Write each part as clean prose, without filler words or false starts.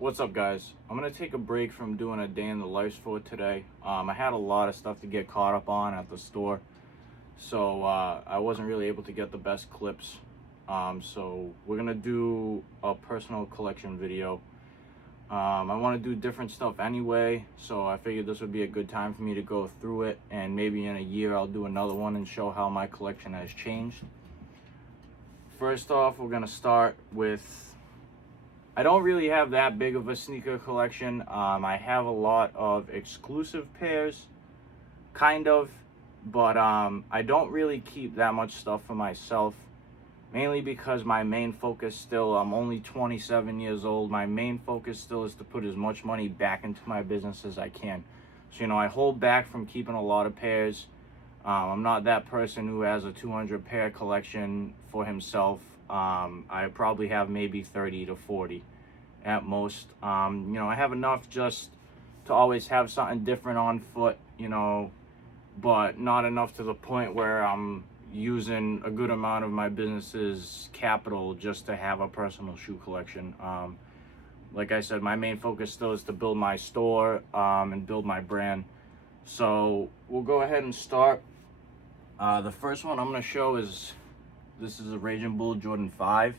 What's up, guys? I'm gonna take a break from doing a day in the life for today. I had a lot of stuff to get caught up on at the store, so I wasn't really able to get the best clips. So we're gonna do a personal collection video. I want to do different stuff anyway, so I figured this would be a good time for me to go through it, and maybe in a year I'll do another one and show how my collection has changed. First off, we're gonna start with, I don't really have that big of a sneaker collection. I have a lot of exclusive pairs, kind of, but I don't really keep that much stuff for myself, mainly because my main focus still, I'm only 27 years old, my main focus still is to put as much money back into my business as I can. So, I hold back from keeping a lot of pairs. I'm not that person who has a 200 pair collection for himself. I probably have maybe 30 to 40 at most. I have enough just to always have something different on foot, but not enough to the point where I'm using a good amount of my business's capital just to have a personal shoe collection. Like I said, my main focus still is to build my store and build my brand. So we'll go ahead and start. The first one I'm going to show is, this is a Raging Bull Jordan 5.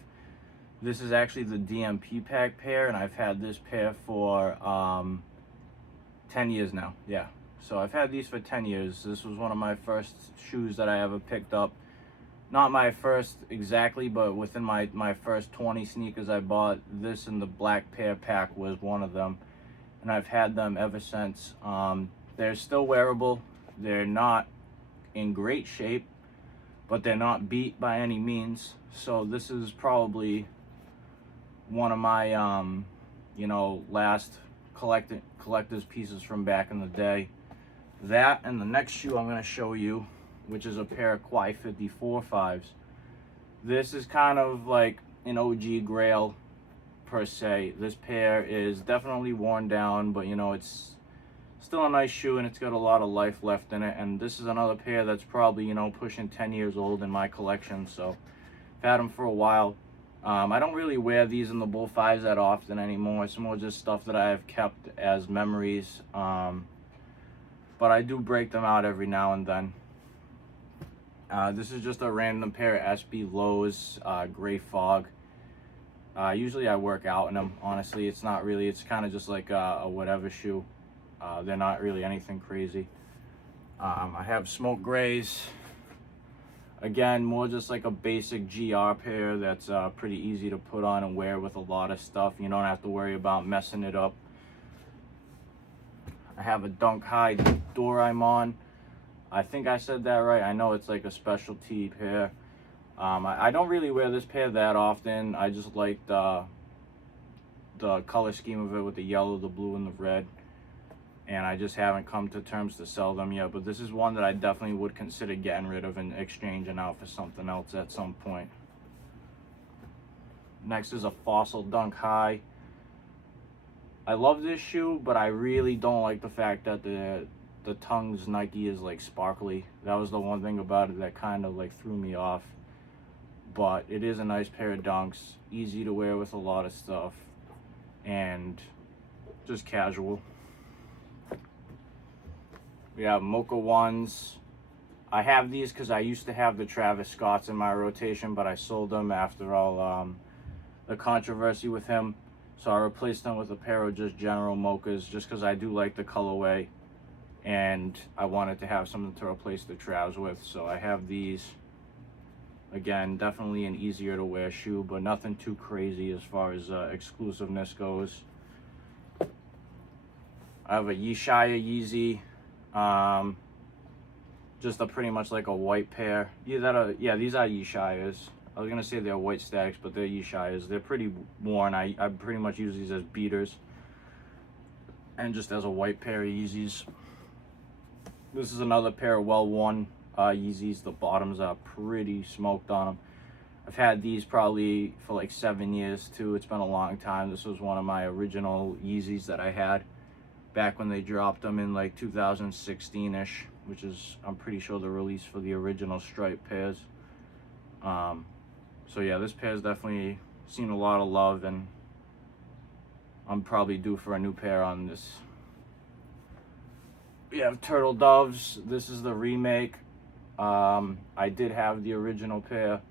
This is actually the DMP pack pair, and I've had this pair for 10 years now. Yeah, so I've had these for 10 years. This was one of my first shoes that I ever picked up. Not my first exactly, but within my first 20 sneakers I bought, this and the black pair pack was one of them. And I've had them ever since. They're still wearable. They're not in great shape, but they're not beat by any means. So this is probably one of my last collector's pieces from back in the day. That and the next shoe I'm going to show you, which is a pair of Quai 54 5s. This is kind of like an OG grail per se. This pair is definitely worn down, but it's still a nice shoe, and it's got a lot of life left in it. And this is another pair that's probably pushing 10 years old in my collection, so I've had them for a while. I don't really wear these in the Bull 5s that often anymore. It's more just stuff that I have kept as memories, but I do break them out every now and then. This is just a random pair of SB Lows, gray fog. Usually I work out in them, honestly. It's kind of just like a whatever shoe. They're not really anything crazy. I have smoke grays. Again, more just like a basic GR pair that's pretty easy to put on and wear with a lot of stuff. You don't have to worry about messing it up. I have a Dunk High Doraemon. I think I said that right. I know it's like a specialty pair. I don't really wear this pair that often. I just like the color scheme of it with the yellow, the blue, and the red. And I just haven't come to terms to sell them yet. But this is one that I definitely would consider getting rid of and exchanging out for something else at some point. Next is a Fossil Dunk High. I love this shoe, but I really don't like the fact that the tongue's Nike is like sparkly. That was the one thing about it that kind of like threw me off. But it is a nice pair of dunks, easy to wear with a lot of stuff, and just casual. We have Mocha ones. I have these because I used to have the Travis Scotts in my rotation, but I sold them after all the controversy with him. So I replaced them with a pair of just general Mochas, just because I do like the colorway, and I wanted to have something to replace the Travs with. So I have these. Again, definitely an easier to wear shoe, but nothing too crazy as far as exclusiveness goes. I have a Yeezy. Just pretty much like a white pair. These are Yeezys. I was gonna say they're white stacks, but they're Yeezys. They're pretty worn. I pretty much use these as beaters, and just as a white pair of Yeezys. This is another pair of well-worn Yeezys. The bottoms are pretty smoked on them. I've had these probably for like 7 years too. It's been a long time. This was one of my original Yeezys that I had back when they dropped them in like 2016-ish, which is, I'm pretty sure, the release for the original stripe pairs. So yeah, this pair's definitely seen a lot of love, and I'm probably due for a new pair on this. We have Turtle Doves. This is the remake. I did have the original pair.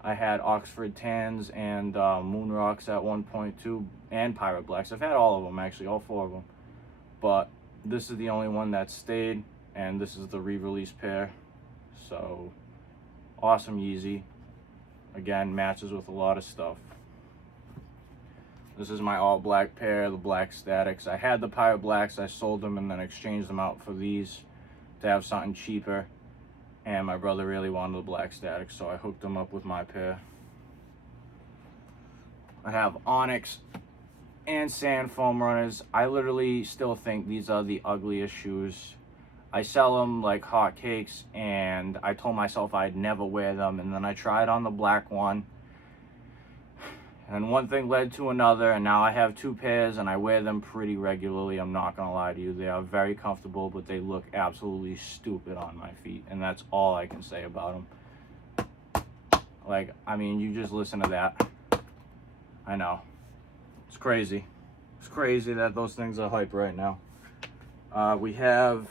I had Oxford Tans and Moon Rocks at 1.2 and Pirate Blacks. I've had all of them, actually, all 4 of them. But this is the only one that stayed, and this is the re-release pair. So, awesome Yeezy. Again, matches with a lot of stuff. This is my all black pair, the Black Statics. I had the Pirate Blacks, I sold them and then exchanged them out for these to have something cheaper. And my brother really wanted the Black Statics, so I hooked them up with my pair. I have Onyx and Sand Foam Runners. I literally still think these are the ugliest shoes. I sell them like hotcakes, and I told myself I'd never wear them, and then I tried on the black one. And one thing led to another, and now I have 2 pairs, and I wear them pretty regularly. I'm not gonna lie to you. They are very comfortable, but they look absolutely stupid on my feet, and that's all I can say about them. Like, I mean, you just listen to that. I know. It's crazy. It's crazy that those things are hype right now. We have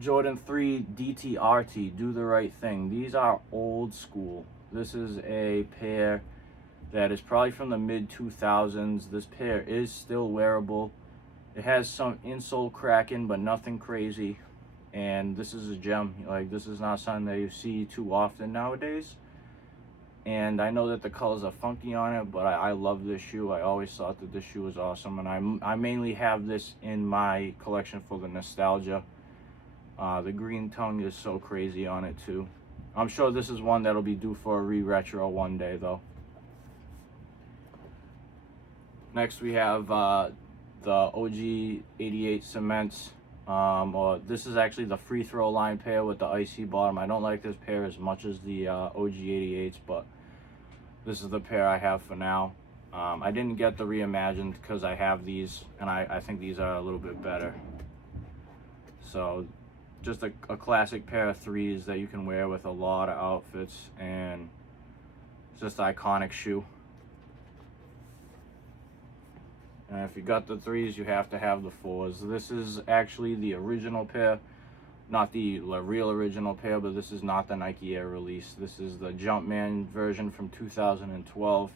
Jordan 3 DTRT, Do the Right Thing. These are old school. This is a pair that is probably from the mid-2000s. This pair is still wearable. It has some insole cracking, but nothing crazy. And this is a gem. Like, this is not something that you see too often nowadays. And I know that the colors are funky on it, but I love this shoe. I always thought that this shoe was awesome. And I mainly have this in my collection for the nostalgia. The green tongue is so crazy on it too. I'm sure this is one that'll be due for a re-retro one day though. Next we have the OG 88 Cements. Or this is actually the free throw line pair with the icy bottom. I don't like this pair as much as the OG 88s, but this is the pair I have for now. I didn't get the reimagined because I have these, and I think these are a little bit better. So just a classic pair of 3s that you can wear with a lot of outfits, and it's just an iconic shoe. And if you got the 3s, you have to have the 4s. This is actually the original pair, not the real original pair, but this is not the Nike Air release. This is the Jumpman version from 2012.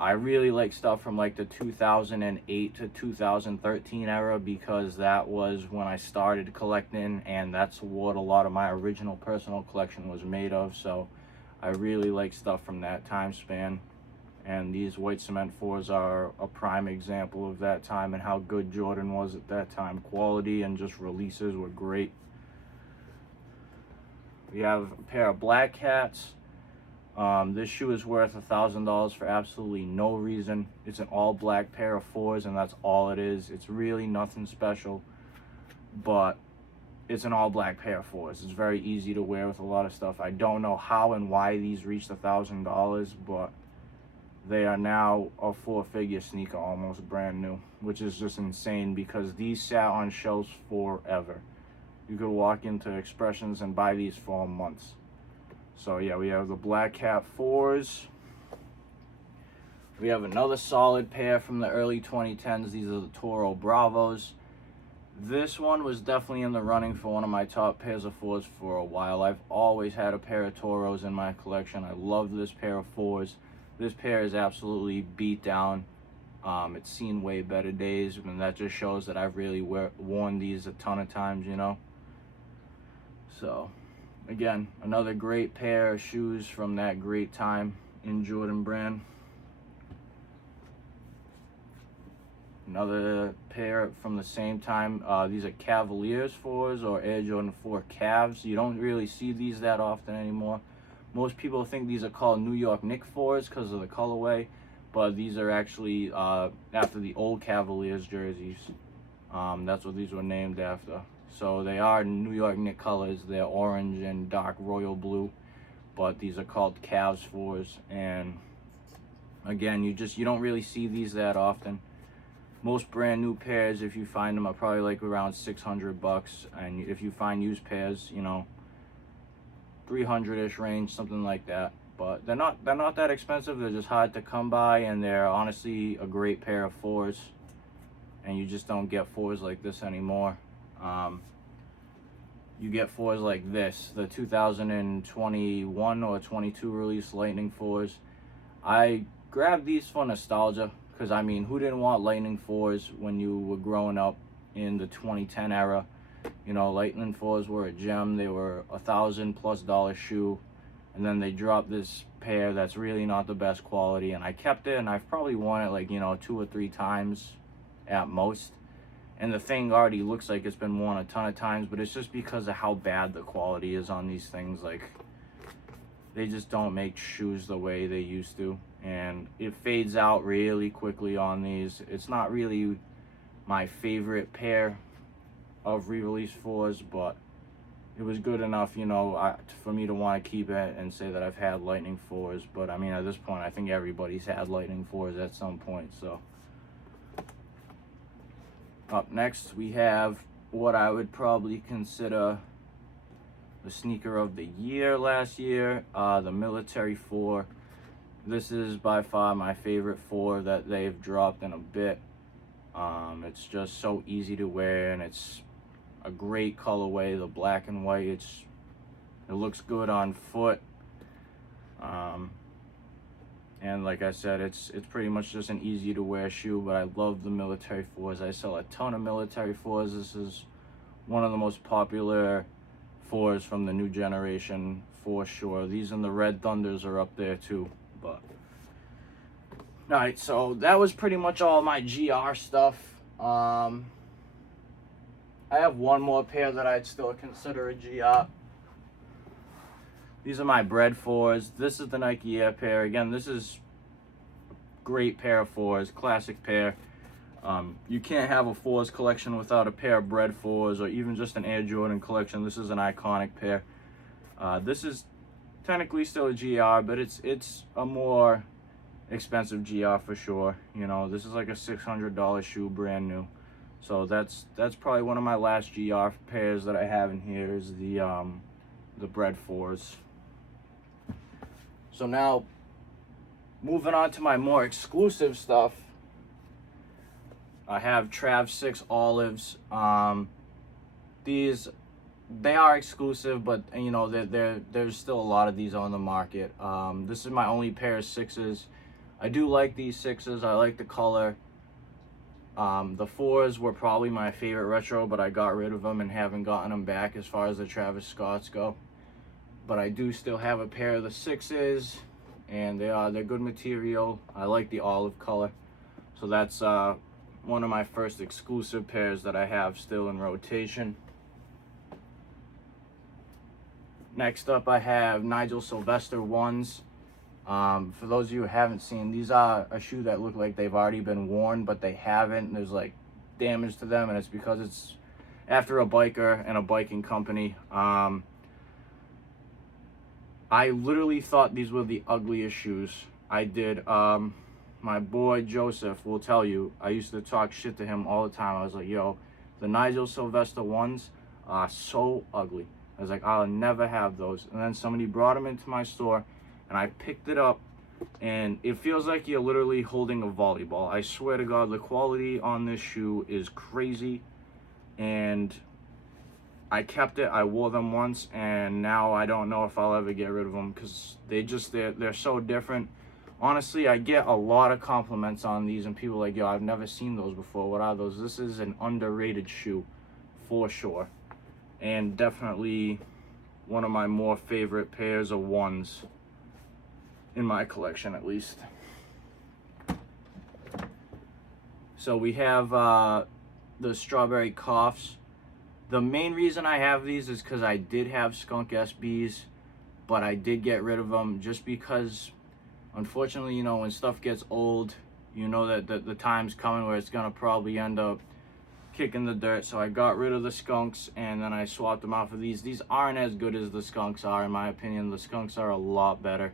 I really like stuff from like the 2008 to 2013 era because that was when I started collecting, and that's what a lot of my original personal collection was made of. So I really like stuff from that time span. And these white cement 4s are a prime example of that time and how good Jordan was at that time. Quality and just releases were great. We have a pair of Black Cats. This shoe is worth $1,000 for absolutely no reason. It's an all black pair of 4s, and that's all it is. It's really nothing special, but it's an all black pair of 4s. It's very easy to wear with a lot of stuff. I don't know how and why these reached $1,000, but they are now a 4-figure sneaker, almost brand new, which is just insane because these sat on shelves forever. You could walk into Expressions and buy these for months. So yeah, we have the Black Cat 4s. We have another solid pair from the early 2010s. These are the Toro Bravos. This one was definitely in the running for one of my top pairs of 4s for a while. I've always had a pair of Toros in my collection. I love this pair of 4s. This pair is absolutely beat down. It's seen way better days, and that just shows that I've really worn these a ton of times, you know. So, again, another great pair of shoes from that great time in Jordan brand. Another pair from the same time. These are Cavaliers 4s or Air Jordan 4 Cavs. You don't really see these that often anymore. Most people think these are called New York Knicks 4s because of the colorway, but these are actually after the old Cavaliers jerseys. That's what these were named after. So they are New York Knicks colors. They're orange and dark royal blue, but these are called Cavs 4s. And again, you don't really see these that often. Most brand new pairs, if you find them, are probably like around $600, and if you find used pairs, you know, 300-ish range, something like that. but they're not that expensive. They're just hard to come by, and they're honestly a great pair of fours, and you just don't get fours like this anymore. You get fours like this, the 2021 or 22 release Lightning fours. I grabbed these for nostalgia, because I mean, who didn't want Lightning fours when you were growing up in the 2010 era? You know, Lightning fours were a gem. They were $1,000+ shoe, and then they dropped this pair that's really not the best quality, and I kept it, and I've probably worn it like, you know, 2 or 3 times at most, and the thing already looks like it's been worn a ton of times, but it's just because of how bad the quality is on these things. Like, they just don't make shoes the way they used to, and it fades out really quickly on these. It's not really my favorite pair of re-release fours, but it was good enough, you know, for me to want to keep it and say that I've had Lightning fours. But I mean, at this point, I think everybody's had Lightning fours at some point. So up next, we have what I would probably consider the sneaker of the year last year, the Military 4. This is by far my favorite 4 that they've dropped in a bit. It's just so easy to wear, and it's a great colorway, the black and white. It looks good on foot, and like I said, it's pretty much just an easy to wear shoe. But I love the Military 4s. I sell a ton of Military 4s. This is one of the most popular 4s from the new generation for sure. These and the Red Thunders are up there too. But alright, so that was pretty much all my GR stuff. I have one more pair that I'd still consider a GR. These are my Bread 4s. This is the Nike Air pair. Again, this is a great pair of 4s, classic pair. You can't have a 4s collection without a pair of Bread 4s, or even just an Air Jordan collection. This is an iconic pair. This is technically still a GR, but it's a more expensive GR for sure. You know, this is like a $600 shoe, brand new. So that's probably one of my last GR pairs that I have in here is the Bread 4s. So now, moving on to my more exclusive stuff, I have Trav 6 Olives. They are exclusive, but you know, there's still a lot of these on the market. This is my only pair of 6s. I do like these 6s. I like the color. The 4s were probably my favorite retro, but I got rid of them and haven't gotten them back as far as the Travis Scotts go. But I do still have a pair of the 6s, and they're good material. I like the olive color. So that's one of my first exclusive pairs that I have still in rotation. Next up, I have Nigel Sylvester 1s. For those of you who haven't seen, these are a shoe that look like they've already been worn, but they haven't. There's like damage to them, and it's because it's after a biker and a biking company. I literally thought these were the ugliest shoes. I did. My boy Joseph will tell you, I used to talk shit to him all the time. I was like, yo, the Nigel Sylvester 1s are so ugly. I was like, I'll never have those. And then somebody brought them into my store, and I picked it up, and it feels like you're literally holding a volleyball. I swear to God, the quality on this shoe is crazy, and I kept it. I wore them once, and now I don't know if I'll ever get rid of them, because they're so different. Honestly, I get a lot of compliments on these, and people are like, yo, I've never seen those before. What are those? This is an underrated shoe for sure, and definitely one of my more favorite pairs of 1s in my collection, at least. So we have the Strawberry Coughs. The main reason I have these is because I did have Skunk SBs, but I did get rid of them just because, unfortunately, you know, when stuff gets old, you know that the time's coming where it's gonna probably end up kicking the dirt. So I got rid of the Skunks, and then I swapped them out for these. These aren't as good as the Skunks are, in my opinion. The Skunks are a lot better,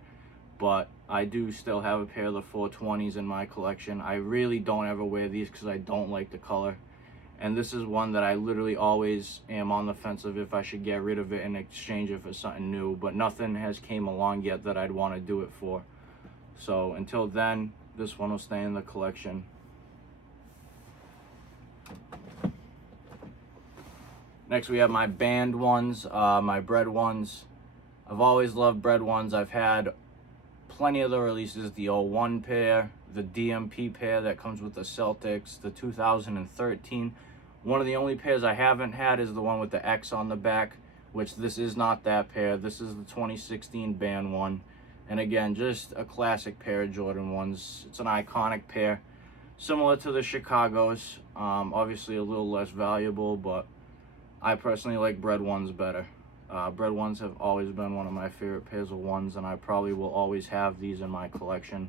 but I do still have a pair of the 420s in my collection. I really don't ever wear these because I don't like the color, And this is one that I literally always am on the fence of if I should get rid of it and exchange it for something new, but nothing has came along yet that I'd want to do it for. So until then, this one will stay in the collection. Next we have my band ones, my bread ones. I've always loved bread ones. I've had plenty of the releases, the 01 pair, the DMP pair that comes with the Celtics, the 2013. One of the only pairs I haven't had is the one with the X on the back, which this is not that pair. This is the 2016 band one. And again, just a classic pair of Jordan 1s. It's an iconic pair, similar to the Chicago's. Obviously a little less valuable, but I personally like bread ones better. Bread ones have always been one of my favorite pairs of ones, and I probably will always have these in my collection.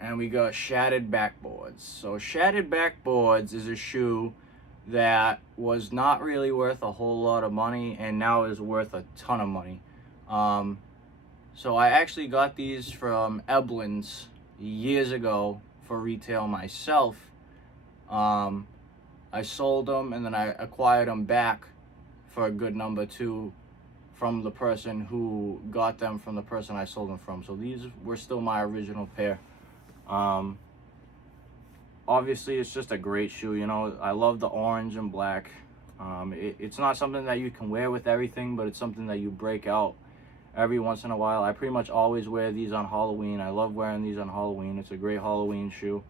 And we got Shattered Backboards. So Shattered Backboards is a shoe that was not really worth a whole lot of money and now is worth a ton of money. So I actually got these from Eblin's years ago for retail myself. I sold them and then I acquired them back for a good number too from the person who got them from the person I sold them from. So these were still my original pair. Obviously it's just a great shoe, you know. I love the orange and black. It's not something that you can wear with everything, but it's something that you break out every once in a while. I pretty much always wear these on Halloween. I love wearing these on Halloween. It's a great Halloween shoe,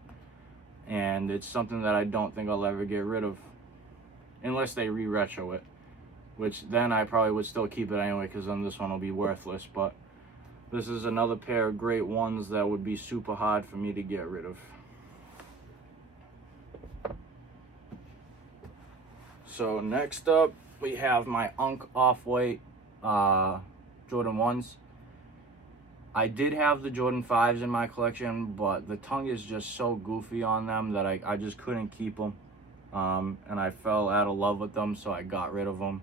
and it's something that I don't think I'll ever get rid of unless they re-retro it, which then I probably would still keep it anyway, because then this one will be worthless. But this is another pair of great ones that would be super hard for me to get rid of. So next up we have my OffWhite Jordan 1s. I did have the Jordan 5s in my collection, but the tongue is just so goofy on them that I just couldn't keep them. And I fell out of love with them, so I got rid of them.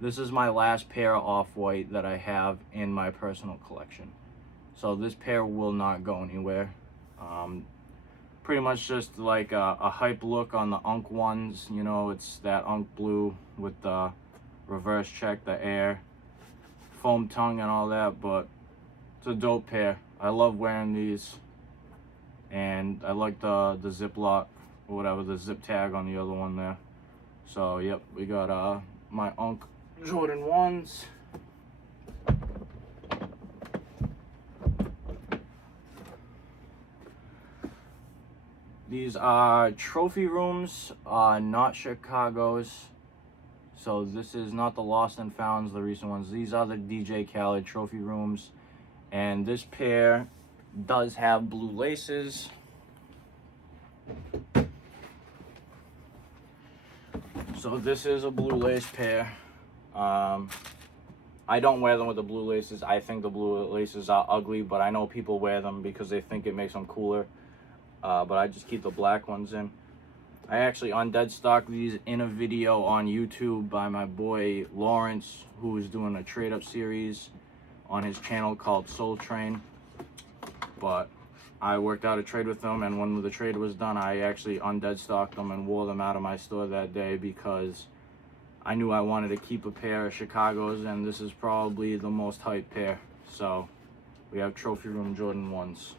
This is my last pair of OffWhite that I have in my personal collection. So this pair will not go anywhere. Pretty much just like a hype look on the Unk ones. You know, it's that Unk blue with the reverse check, the air, foam tongue and all that, but it's a dope pair. I love wearing these, and I like the Ziploc or whatever, the zip tag on the other one there. So yep, we got my Unk Jordan 1s. These are trophy rooms, not Chicago's. So this is not the Lost and Founds, the recent ones. These are the DJ Khaled trophy rooms. And this pair does have blue laces. So this is a blue lace pair. I don't wear them with the blue laces. I think the blue laces are ugly, but I know people wear them because they think it makes them cooler. But I just keep the black ones in. I actually undead stock these in a video on YouTube by my boy Lawrence, who is doing a trade up series on his channel called Soul Train. But I worked out a trade with them, and when the trade was done, I actually undead stocked them and wore them out of my store that day because I knew I wanted to keep a pair of Chicago's, and this is probably the most hyped pair. So we have Trophy Room Jordan 1s.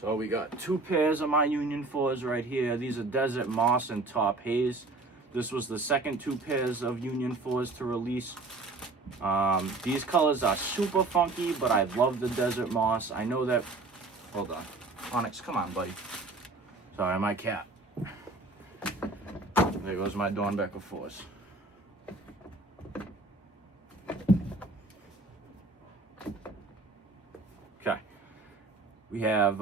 So we got two pairs of my Union 4s right here. These are Desert Moss and Top Haze. This was the second two pairs of Union 4s to release. These colors are super funky, but I love the Desert Moss. I know that, hold on. Onyx, come on, buddy. Sorry, my cat. There goes my doernbecher 4s. Okay. We have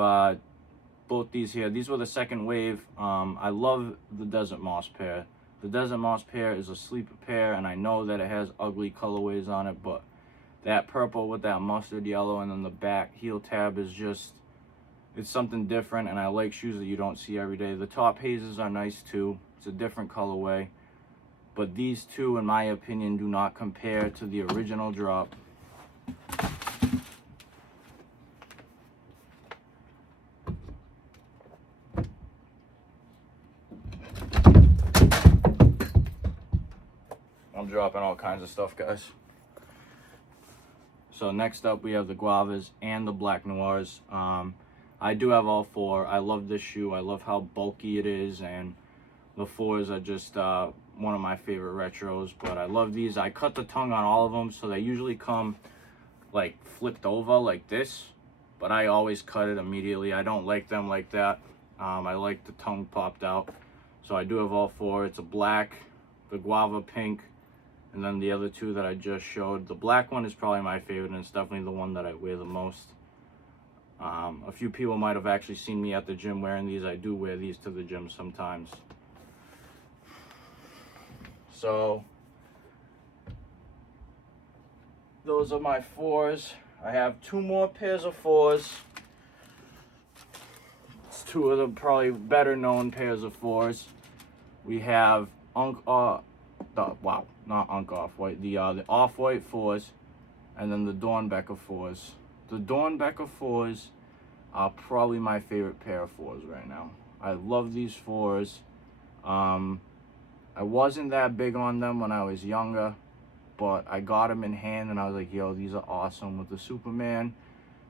both these here. These were the second wave. I love the Desert Moss pair. The Desert Moss pair is a sleeper pair, and I know that it has ugly colorways on it, but that purple with that mustard yellow and then the back heel tab is just, it's something different, and I like shoes that you don't see every day. The Top Hazes are nice too. It's a different colorway. but these two, in my opinion, do not compare to the original drop. I'm dropping all kinds of stuff, guys. So next up, we have the Guavas and the Black Noirs. I do have all four. I love this shoe. I love how bulky it is, and the fours are just one of my favorite retros. But I love these. I cut the tongue on all of them, so they usually come like flipped over like this, but I always cut it immediately. I don't like them like that. I like the tongue popped out. So I do have all four. It's a black, the Guava pink, and then the other two that I just showed. The black one is probably my favorite, and it's definitely the one that I wear the most. A few people might have actually seen me at the gym wearing these. I do wear these to the gym sometimes. So those are my fours. I have two more pairs of fours. It's two of the probably better known pairs of fours. We have not OffWhite, the OffWhite fours, and then the doernbecher fours. The doernbecher fours are probably my favorite pair of fours right now. I love these fours. I wasn't that big on them when I was younger, but I got them in hand and I was like, yo, these are awesome. With the Superman,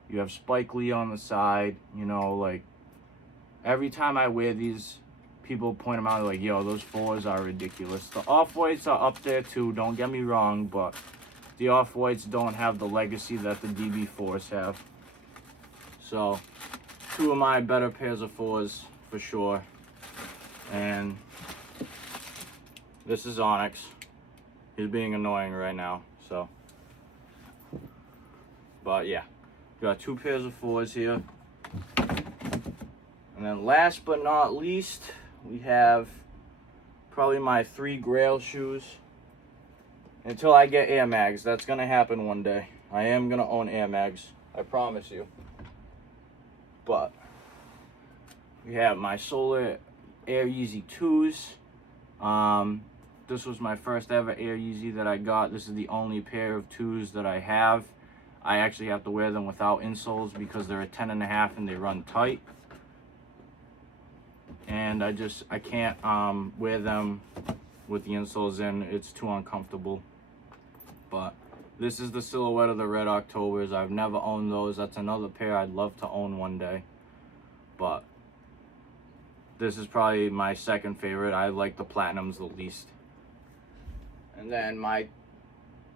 you have Spike Lee on the side, you know, like every time I wear these, people point them out like, yo, those fours are ridiculous. The OffWhites are up there too, don't get me wrong, but the OffWhites don't have the legacy that the DB4s have. So, two of my better pairs of fours for sure. And this is Onyx. He's being annoying right now, so. But yeah, got two pairs of fours here. And then last but not least, we have probably my 3 Grail shoes. Until I get Air Mags. That's going to happen one day. I am going to own Air Mags. I promise you. But we have my Solar Air Yeezy 2s. This was my first ever Air Yeezy that I got. This is the only pair of 2s that I have. I actually have to wear them without insoles because they're a 10.5 and they run tight. And I can't wear them with the insoles in. It's too uncomfortable. But this is the silhouette of the Red Octobers. I've never owned those. That's another pair I'd love to own one day. But this is probably my second favorite. I like the Platinums the least. And then my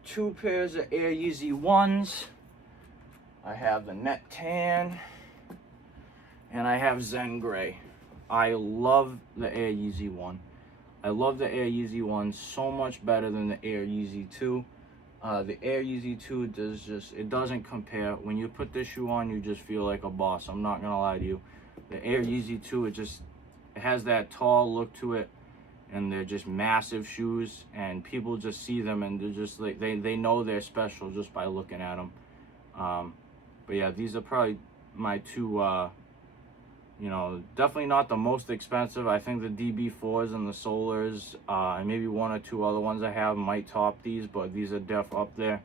2 pairs of Air Yeezy 1s. I have the Net Tan and I have Zen Gray. I love the Air Yeezy 1. I love the Air Yeezy 1 so much better than the Air Yeezy 2. The Air Yeezy 2 it doesn't compare. When you put this shoe on, you just feel like a boss. I'm not gonna lie to you. The Air Yeezy 2, it has that tall look to it, and they're just massive shoes, and people just see them and they're just like, they know they're special just by looking at them. But yeah, these are probably my 2, you know, definitely not the most expensive. I think the DB4s and the Solars, and maybe 1 or 2 other ones I have might top these, but these are def up there.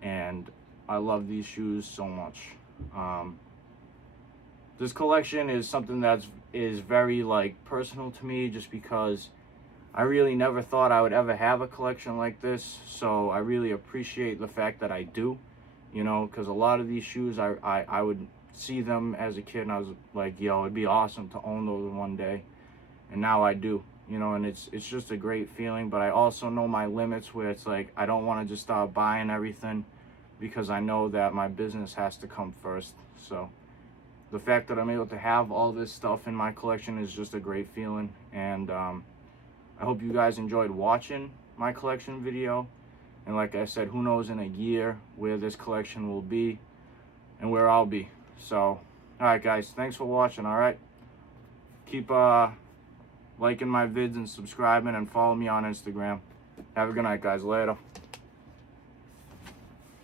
And I love these shoes so much. This collection is something that is very like personal to me, just because I really never thought I would ever have a collection like this. So I really appreciate the fact that I do, you know, because a lot of these shoes I would see them as a kid and I was like, yo, it'd be awesome to own those one day, and now I do, you know. And it's just a great feeling. But I also know my limits, where it's like I don't want to just start buying everything, because I know that my business has to come first. So the fact that I'm able to have all this stuff in my collection is just a great feeling. And I hope you guys enjoyed watching my collection video. And like I said, who knows in a year where this collection will be and where I'll be. So, alright guys, thanks for watching, alright? Keep liking my vids and subscribing, and follow me on Instagram. Have a good night, guys. Later.